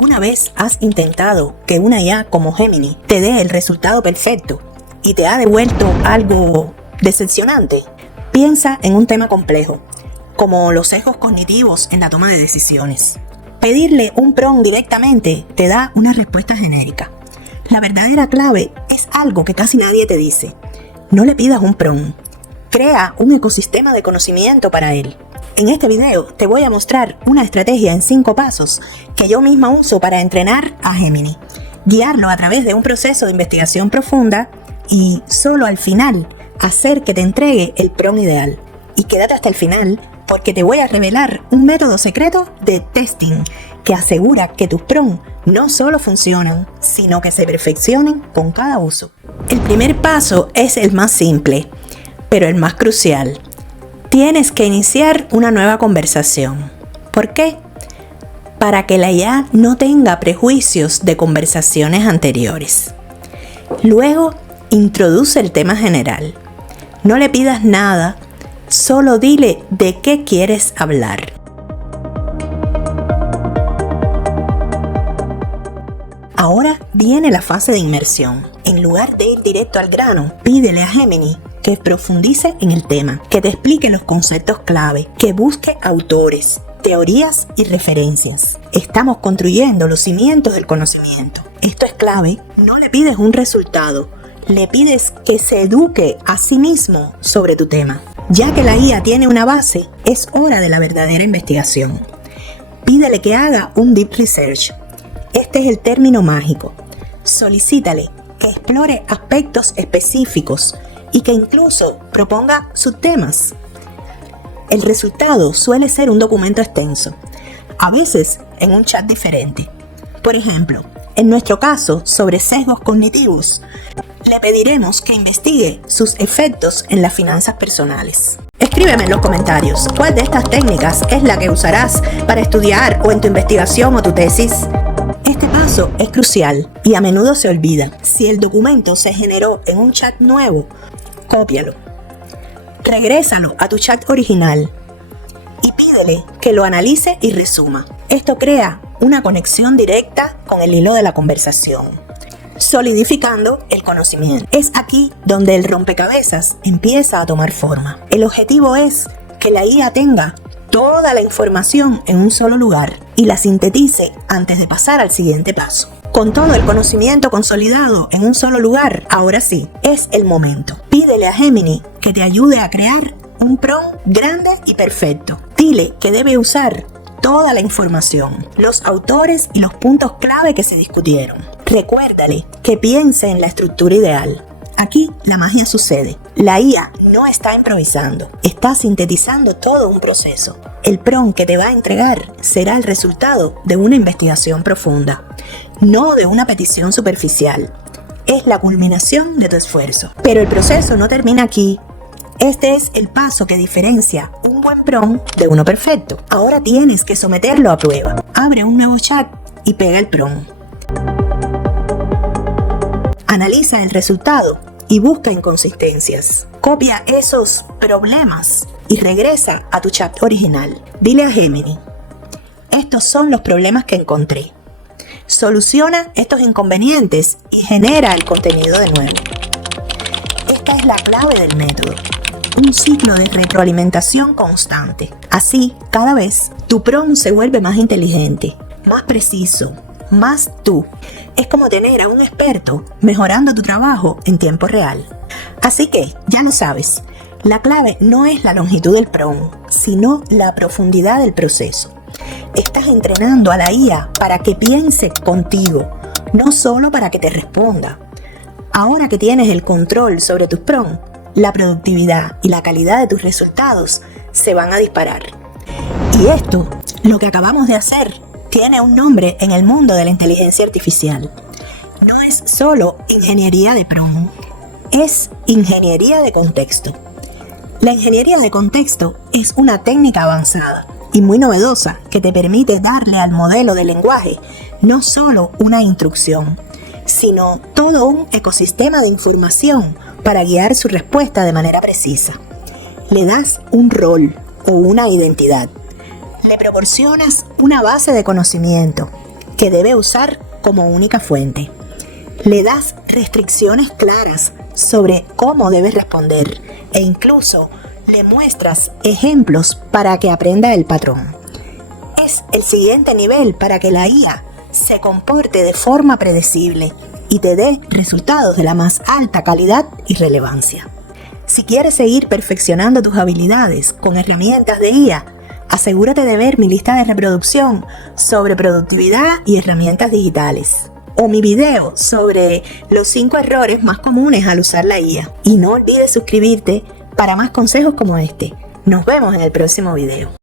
¿Alguna vez has intentado que una IA como Gemini te dé el resultado perfecto y te ha devuelto algo decepcionante? Piensa en un tema complejo, como los sesgos cognitivos en la toma de decisiones. Pedirle un prompt directamente te da una respuesta genérica. La verdadera clave es algo que casi nadie te dice. No le pidas un prompt. Crea un ecosistema de conocimiento para él. En este video te voy a mostrar una estrategia en 5 pasos que yo misma uso para entrenar a Gemini, guiarlo a través de un proceso de investigación profunda y solo al final hacer que te entregue el prompt ideal. Y quédate hasta el final porque te voy a revelar un método secreto de testing que asegura que tus prompts no solo funcionan, sino que se perfeccionen con cada uso. El primer paso es el más simple, pero el más crucial. Tienes que iniciar una nueva conversación. ¿Por qué? Para que la IA no tenga prejuicios de conversaciones anteriores. Luego, introduce el tema general. No le pidas nada, solo dile de qué quieres hablar. Ahora viene la fase de inmersión. En lugar de ir directo al grano, pídele a Gemini que profundice en el tema, que te explique los conceptos clave, que busque autores, teorías y referencias. Estamos construyendo los cimientos del conocimiento. Esto es clave. No le pides un resultado, le pides que se eduque a sí mismo sobre tu tema. Ya que la IA tiene una base, es hora de la verdadera investigación. Pídele que haga un deep research. Este es el término mágico. Solicítale que explore aspectos específicos y que incluso proponga subtemas. El resultado suele ser un documento extenso, a veces en un chat diferente. Por ejemplo, en nuestro caso sobre sesgos cognitivos, le pediremos que investigue sus efectos en las finanzas personales. Escríbeme en los comentarios cuál de estas técnicas es la que usarás para estudiar o en tu investigación o tu tesis. Este paso es crucial y a menudo se olvida. Si el documento se generó en un chat nuevo, cópialo, regrésalo a tu chat original y pídele que lo analice y resuma. Esto crea una conexión directa con el hilo de la conversación, solidificando el conocimiento. Es aquí donde el rompecabezas empieza a tomar forma. El objetivo es que la IA tenga toda la información en un solo lugar y la sintetice antes de pasar al siguiente paso. Con todo el conocimiento consolidado en un solo lugar, ahora sí, es el momento. Pídele a Gemini que te ayude a crear un prompt grande y perfecto. Dile que debe usar toda la información, los autores y los puntos clave que se discutieron. Recuérdale que piense en la estructura ideal. Aquí la magia sucede. La IA no está improvisando, está sintetizando todo un proceso. El prompt que te va a entregar será el resultado de una investigación profunda, no de una petición superficial. Es la culminación de tu esfuerzo. Pero el proceso no termina aquí. Este es el paso que diferencia un buen prompt de uno perfecto. Ahora tienes que someterlo a prueba. Abre un nuevo chat y pega el prompt. Analiza el resultado y busca inconsistencias. Copia esos problemas y regresa a tu chat original. Dile a Gemini: estos son los problemas que encontré. Soluciona estos inconvenientes y genera el contenido de nuevo. Esta es la clave del método. Un ciclo de retroalimentación constante. Así, cada vez, tu prompt se vuelve más inteligente, más preciso, más tú. Es como tener a un experto mejorando tu trabajo en tiempo real. Así que, ya lo sabes, la clave no es la longitud del prompt, sino la profundidad del proceso. Estás entrenando a la IA para que piense contigo, no solo para que te responda. Ahora que tienes el control sobre tus prompts, la productividad y la calidad de tus resultados se van a disparar. Y esto, lo que acabamos de hacer, tiene un nombre en el mundo de la inteligencia artificial. No es solo ingeniería de prompt, es ingeniería de contexto. La ingeniería de contexto es una técnica avanzada y muy novedosa que te permite darle al modelo de lenguaje no solo una instrucción, sino todo un ecosistema de información para guiar su respuesta de manera precisa. Le das un rol o una identidad. Le proporcionas una base de conocimiento que debe usar como única fuente. Le das restricciones claras sobre cómo debe responder e incluso le muestras ejemplos para que aprenda el patrón. Es el siguiente nivel para que la IA se comporte de forma predecible y te dé resultados de la más alta calidad y relevancia. Si quieres seguir perfeccionando tus habilidades con herramientas de IA, asegúrate de ver mi lista de reproducción sobre productividad y herramientas digitales, o mi video sobre los 5 errores más comunes al usar la IA. Y no olvides suscribirte para más consejos como este. Nos vemos en el próximo video.